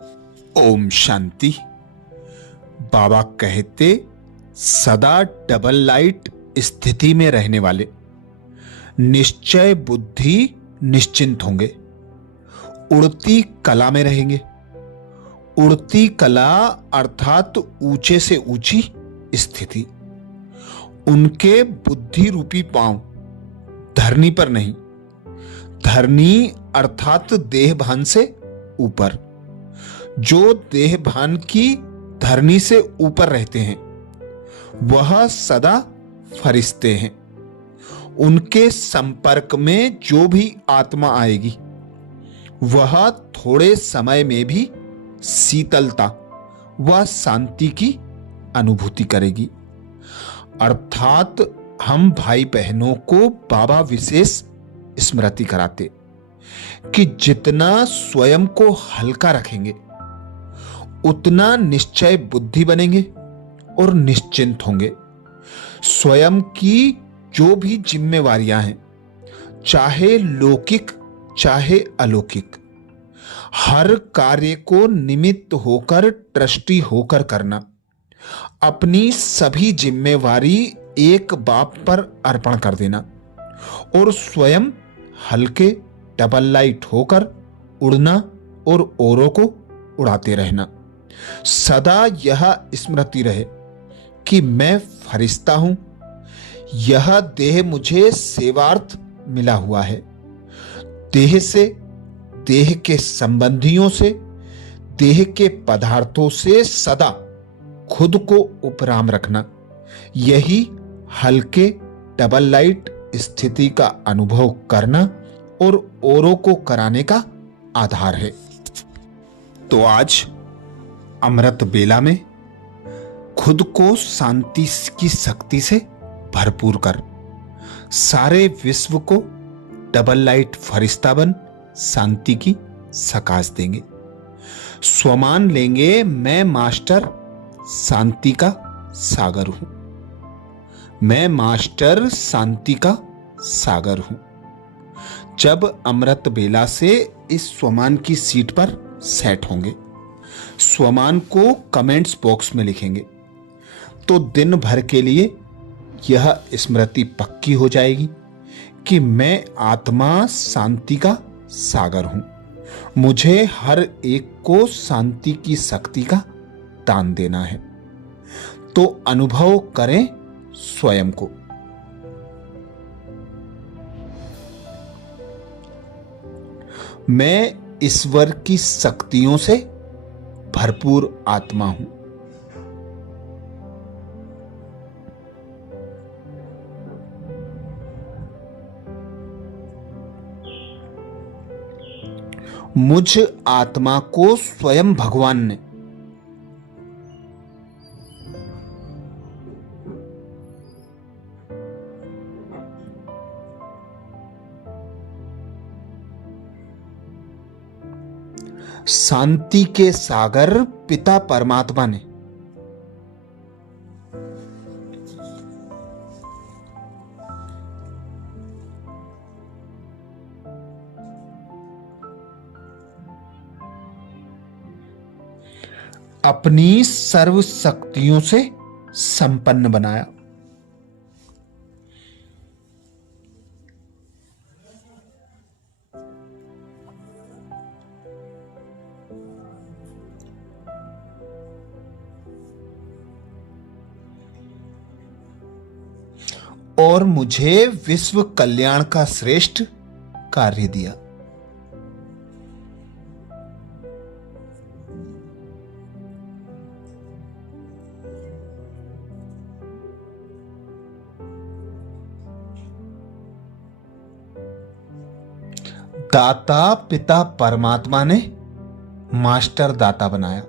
ओम शांति। बाबा कहते, सदा double light स्थिति में रहने वाले निश्चय बुद्धि निश्चिंत होंगे, उड़ती कला में रहेंगे। उड़ती कला अर्थात ऊंचे से ऊंची स्थिति। उनके बुद्धि रूपी पांव धरनी पर नहीं, धरनी अर्थात देह भान से ऊपर। जो देह भान की धरनी से ऊपर रहते हैं वह सदा फरिश्ते हैं। उनके संपर्क में जो भी आत्मा आएगी वह थोड़े समय में भी शीतलता व शांति की अनुभूति करेगी। अर्थात हम भाई बहनों को बाबा विशेष स्मृति कराते कि जितना स्वयं को हल्का रखेंगे उतना निश्चय बुद्धि बनेंगे और निश्चिंत होंगे। स्वयं की जो भी जिम्मेवारियां हैं, चाहे लौकिक चाहे अलौकिक, हर कार्य को निमित्त होकर ट्रस्टी होकर करना। अपनी सभी जिम्मेवारी एक बाप पर अर्पण कर देना और स्वयं हल्के डबल लाइट होकर उड़ना और औरों को उड़ाते रहना। सदा यह स्मृति रहे कि मैं फरिश्ता हूं, यह देह मुझे सेवार्थ मिला हुआ है। देह से, देह के संबंधियों से, देह के पदार्थों से सदा खुद को उपराम रखना, यही हल्के डबल लाइट स्थिति का अनुभव करना और औरों को कराने का आधार है। तो आज अमृत बेला में खुद को शांति की शक्ति से भरपूर कर सारे विश्व को डबल लाइट फरिश्ता बन शांति की सकाश देंगे। स्वमान लेंगे, मैं मास्टर शांति का सागर हूं। मैं मास्टर शांति का सागर हूं। जब अमृत बेला से इस स्वमान की सीट पर सेट होंगे, स्वमान को कमेंट्स बॉक्स में लिखेंगे तो दिन भर के लिए यह स्मृति पक्की हो जाएगी कि मैं आत्मा शांति का सागर हूं। मुझे हर एक को शांति की शक्ति का दान देना है। तो अनुभव करें स्वयं को। मैं ईश्वर की शक्तियों से भरपूर आत्मा हूं। मुझ आत्मा को स्वयं भगवान ने शांति के सागर पिता परमात्मा ने अपनी सर्व शक्तियों से संपन्न बनाया। और मुझे विश्व कल्याण का श्रेष्ठ कार्य दिया। दाता पिता परमात्मा ने मास्टर दाता बनाया।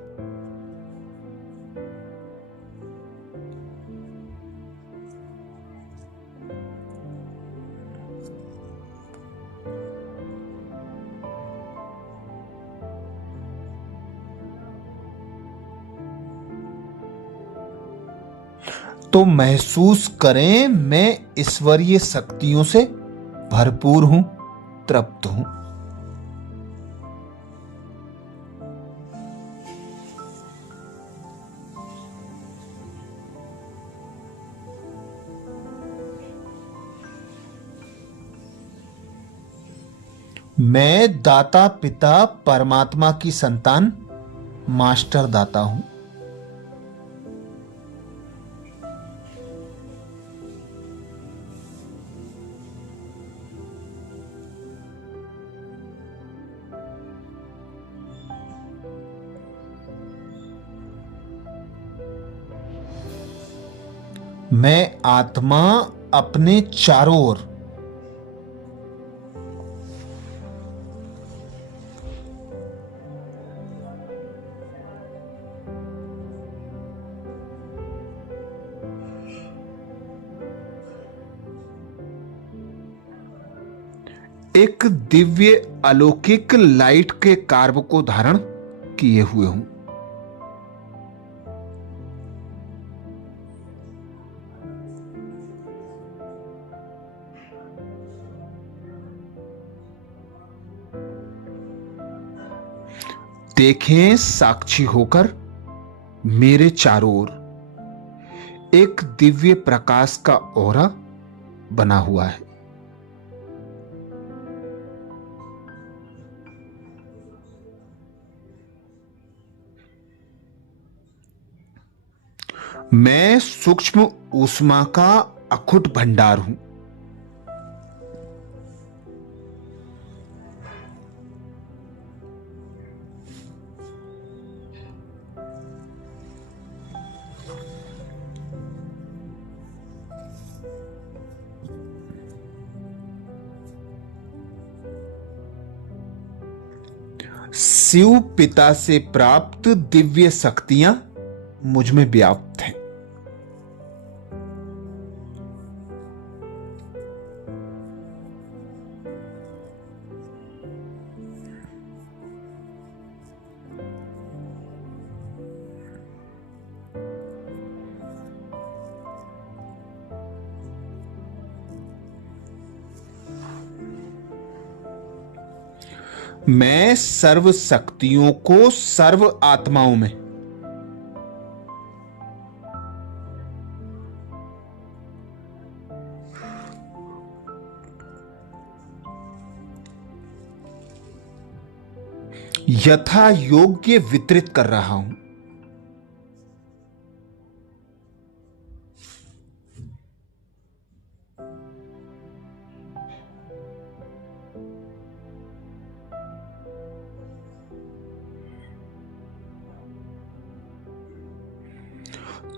तो महसूस करें मैं ईश्वरीय शक्तियों से भरपूर हूं, तृप्त हूं। मैं दाता पिता परमात्मा की संतान मास्टर दाता हूं। मैं आत्मा अपने चारों ओर एक दिव्य अलौकिक लाइट के कार्य को धारण किए हुए हूं। देखें साक्षी होकर मेरे चारों ओर एक दिव्य प्रकाश का ऑरा बना हुआ है। मैं सूक्ष्म ऊष्मा का अखुट भंडार हूं। शिव पिता से प्राप्त दिव्य शक्तियां मुझ में व्याप्त हैं। मैं सर्व शक्तियों को सर्व आत्माओं में यथा योग्य वितरित कर रहा हूं।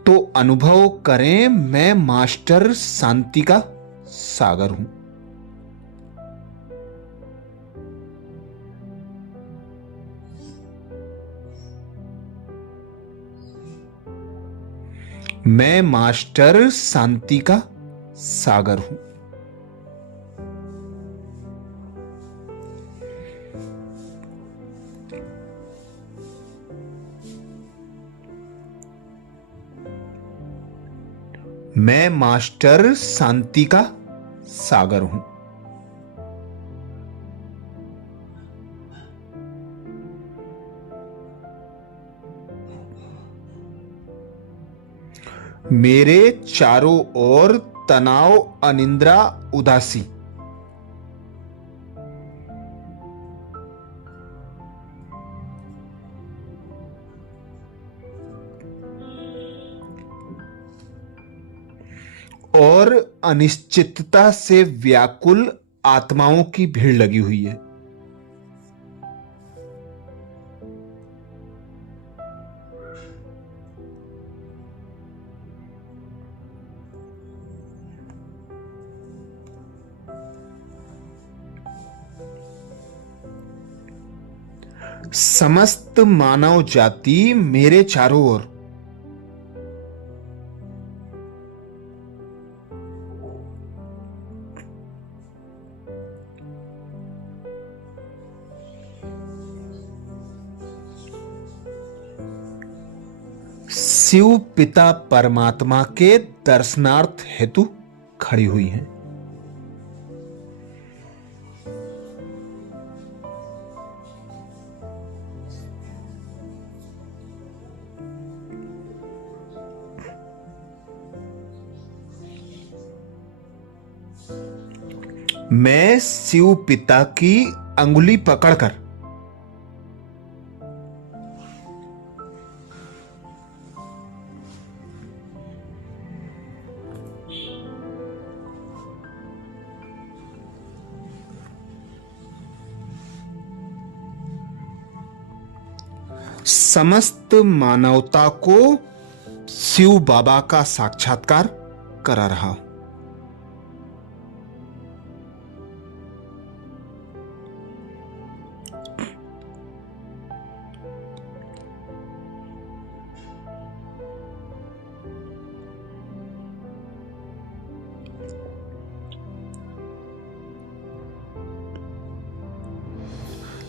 तो अनुभव करें, मैं मास्टर शांति का सागर हूं। मैं मास्टर शांति का सागर हूं। मैं मास्टर शांति का सागर हूं। मेरे चारों ओर तनाव, अनिद्रा, उदासी और अनिश्चितता से व्याकुल आत्माओं की भीड़ लगी हुई है। समस्त मानव जाति मेरे चारों ओर शिव पिता परमात्मा के दर्शनार्थ हेतु खड़ी हुई हैं। मैं शिव पिता की अंगुली पकड़कर समस्त मानवता को शिव बाबा का साक्षात्कार करा रहा हूं।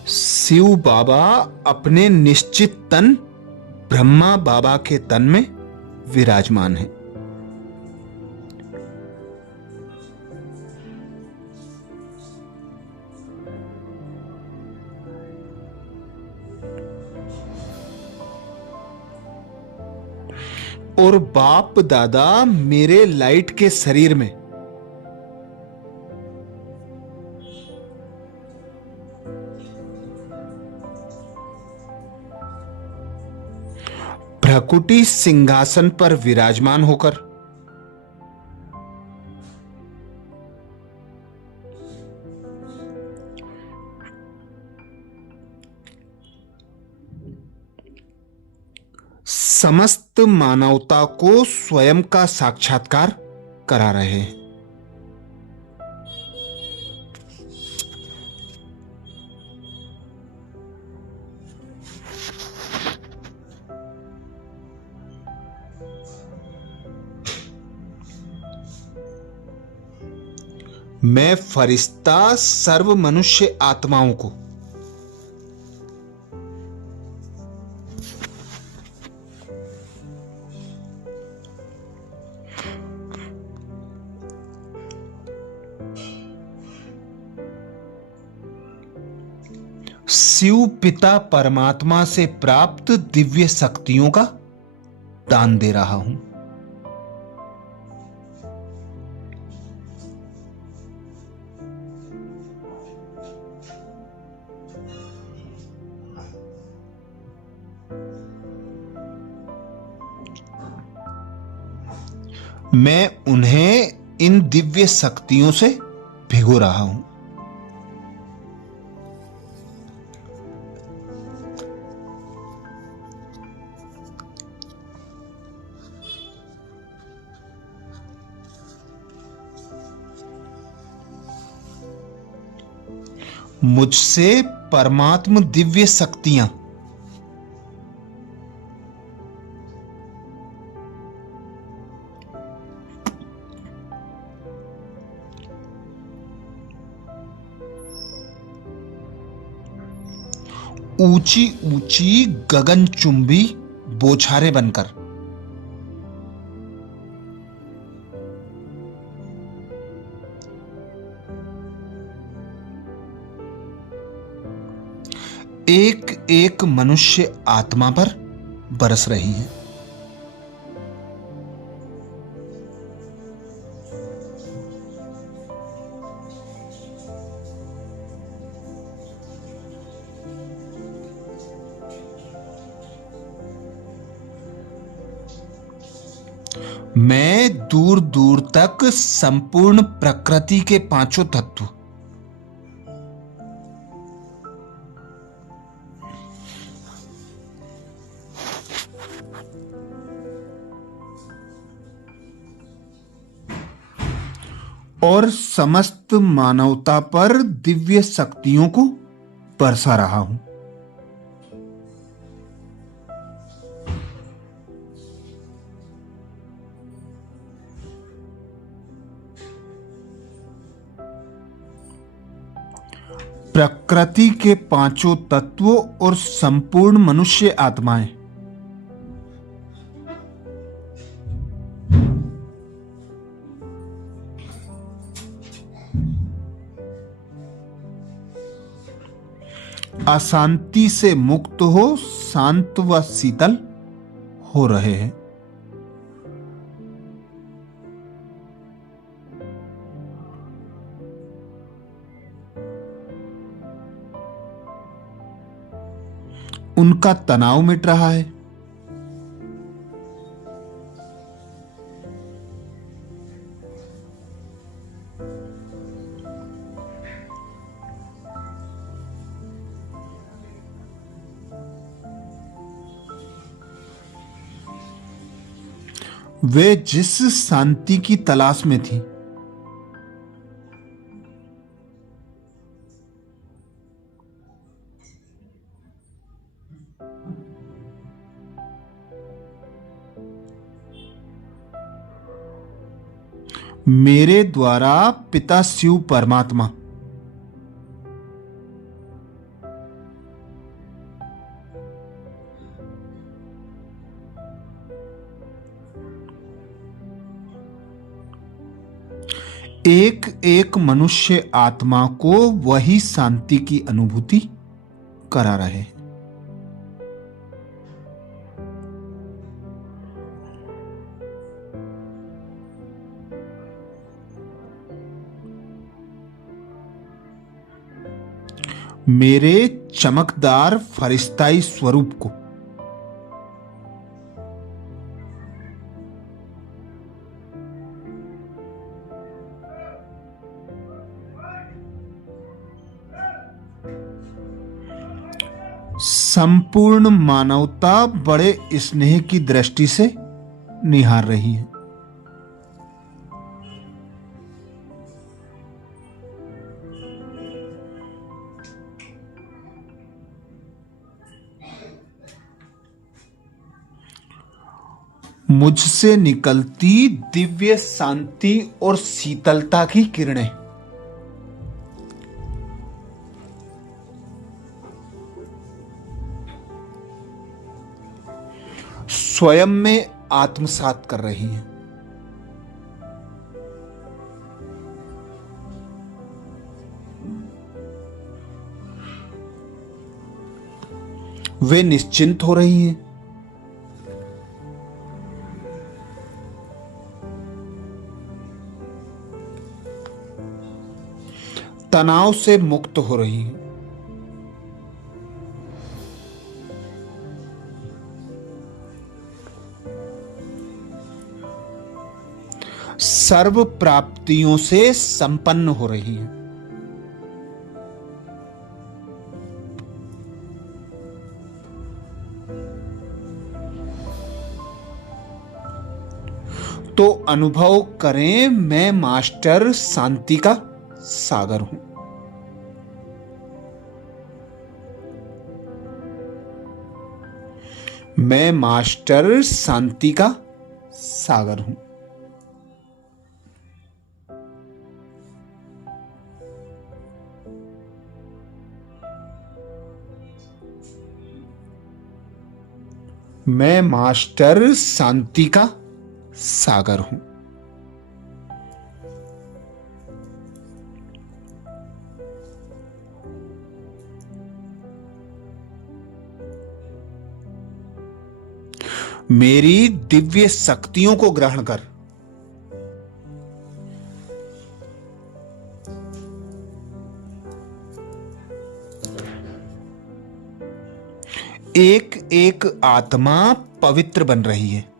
शिव बाबा अपने निश्चित तन ब्रह्मा बाबा के तन में विराजमान है। और बाप दादा मेरे लाइट के शरीर में भ्रकुटी सिंहासन पर विराजमान होकर समस्त मानवता को स्वयं का साक्षात्कार करा रहे हैं। मैं फरिश्ता सर्व मनुष्य आत्माओं को शिव पिता परमात्मा से प्राप्त दिव्य शक्तियों का दान दे रहा हूं। मैं उन्हें इन दिव्य शक्तियों से भिगो रहा हूं। मुझसे परमात्म दिव्य शक्तियां ऊंची ऊंची गगनचुंबी बौछारें बनकर एक एक मनुष्य आत्मा पर बरस रही हैं। मैं दूर दूर तक संपूर्ण प्रकृति के पांचों तत्व और समस्त मानवता पर दिव्य शक्तियों को बरसा रहा हूं। प्रकृति के पांचों तत्वों और संपूर्ण मनुष्य आत्माएं अशांति से मुक्त हो शांत व शीतल हो रहे हैं। उनका तनाव मिट रहा है। वे जिस शांति की तलाश में थी, मेरे द्वारा पिता शिव परमात्मा एक एक मनुष्य आत्मा को वही शांति की अनुभूति करा रहे हैं। मेरे चमकदार फरिश्ताई स्वरूप को संपूर्ण मानवता बड़े स्नेह की दृष्टि से निहार रही है। मुझसे निकलती दिव्य शांति और शीतलता की किरणें स्वयं में आत्मसात कर रही हैं। वे निश्चिंत हो रही हैं। तनाव से मुक्त हो रही हैं। सर्व प्राप्तियों से संपन्न हो रही हैं। तो अनुभव करें, मैं मास्टर शांति का सागर हूं। मैं मास्टर शांति का सागर हूं। मैं मास्टर शांति का सागर हूं। मेरी दिव्य शक्तियों को ग्रहण कर एक एक आत्मा पवित्र बन रही है।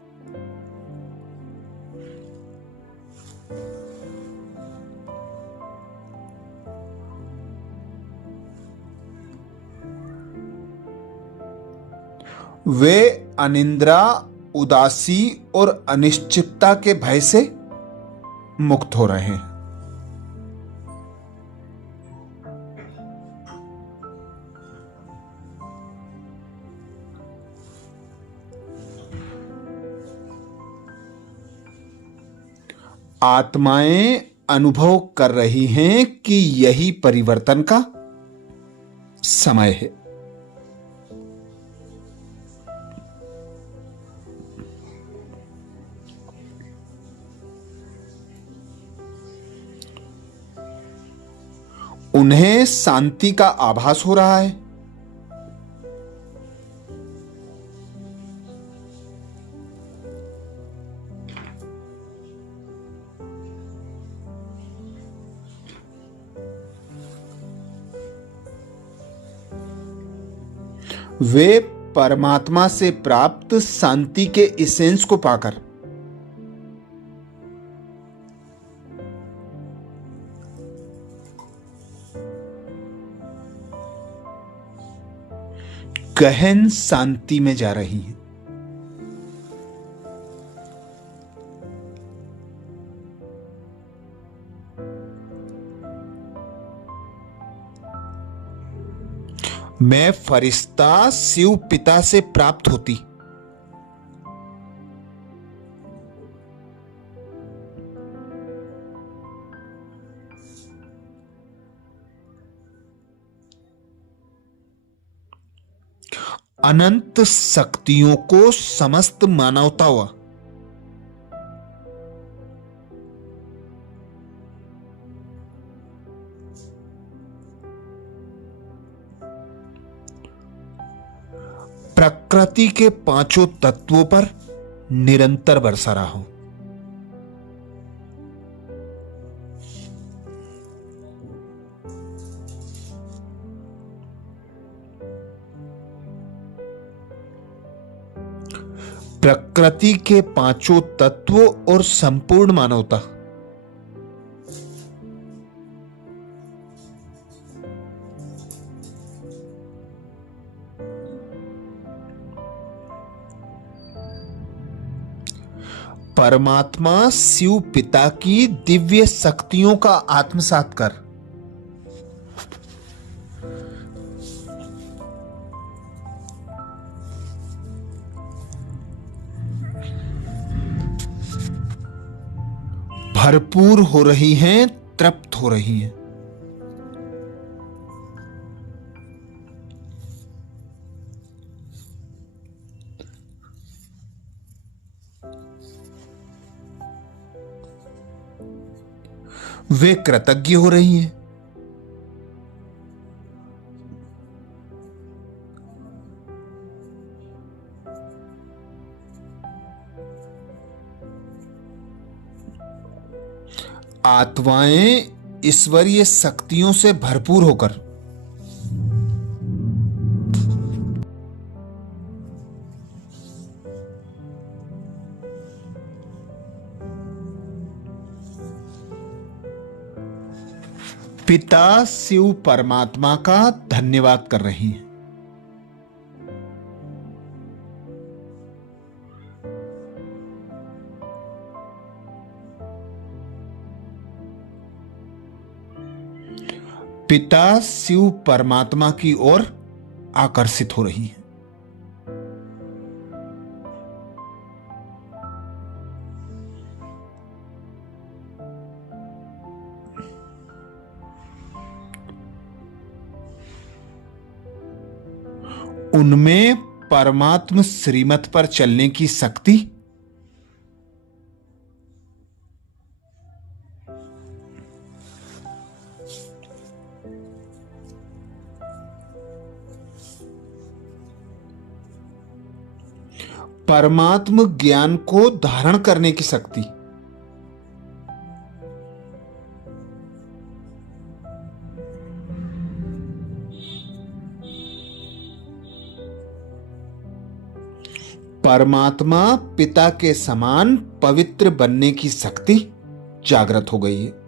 वे अनिद्रा, उदासी और अनिश्चितता के भय से मुक्त हो रहे हैं। आत्माएं अनुभव कर रही हैं कि यही परिवर्तन का समय है। उन्हें शांति का आभास हो रहा है। वे परमात्मा से प्राप्त शांति के इसेंस को पाकर गहन शांति में जा रही हैं। मैं फरिश्ता शिव पिता से प्राप्त होती अनंत शक्तियों को समस्त मानवता हुआ प्रकृति के पांचों तत्वों पर निरंतर बरसा रहा हूं। प्रकृति के पांचों तत्वों और संपूर्ण मानवता परमात्मा शिव पिता की दिव्य शक्तियों का आत्मसात कर भरपूर हो रही हैं, तृप्त हो रही हैं। वे कृतज्ञ हो रही हैं। आत्माएं ईश्वरीय शक्तियों से भरपूर होकर पिता शिव परमात्मा का धन्यवाद कर रही हैं। पिता शिव परमात्मा की ओर आकर्षित हो रही हैं। उनमें परमात्म श्रीमत पर चलने की शक्ति परमात्म ज्ञान को धारण करने की शक्ति परमात्मा पिता के समान पवित्र बनने की शक्ति जागृत हो गई है।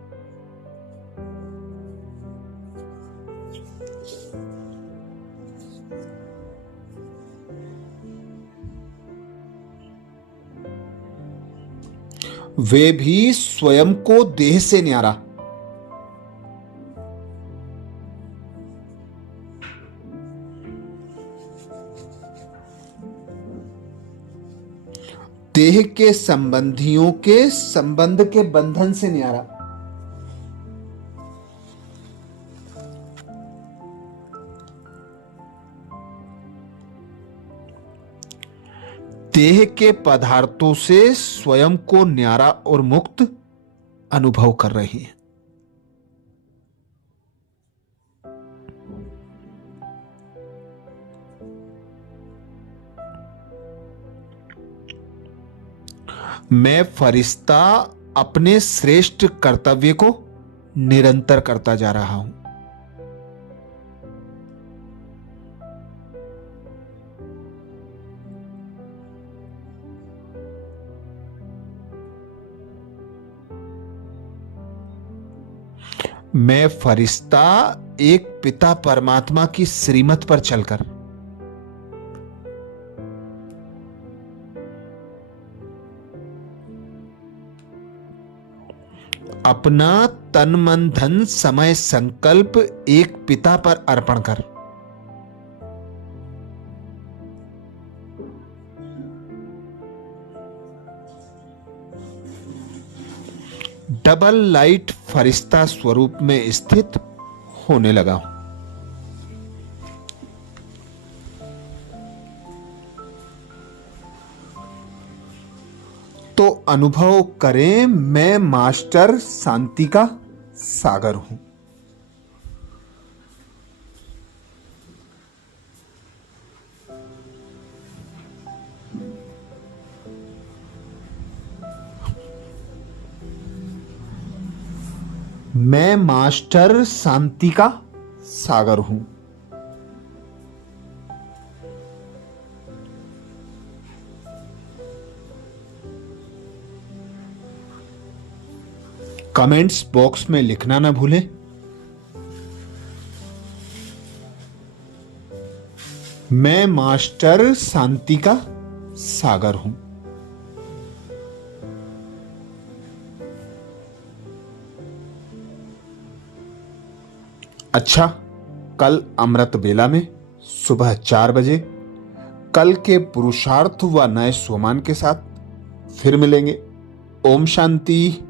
वे भी स्वयं को देह से न्यारा देह के संबंधियों के संबंध के बंधन से न्यारा देह के पदार्थों से स्वयं को न्यारा और मुक्त अनुभव कर रही है। मैं फरिश्ता अपने श्रेष्ठ कर्तव्य को निरंतर करता जा रहा हूं। मैं फरिश्ता एक पिता परमात्मा की श्रीमत पर चलकर अपना तन मन धन समय संकल्प एक पिता पर अर्पण कर डबल लाइट फरिश्ता स्वरूप में स्थित होने लगा हूं। तो अनुभव करें, मैं मास्टर शांति का सागर हूं। मैं मास्टर शांति का सागर हूं। कमेंट्स बॉक्स में लिखना ना भूलें। मैं मास्टर शांति का सागर हूं। अच्छा, कल अमृत बेला में सुबह 4 बजे कल के पुरुषार्थ व नए सोमान के साथ फिर मिलेंगे। ओम शांति।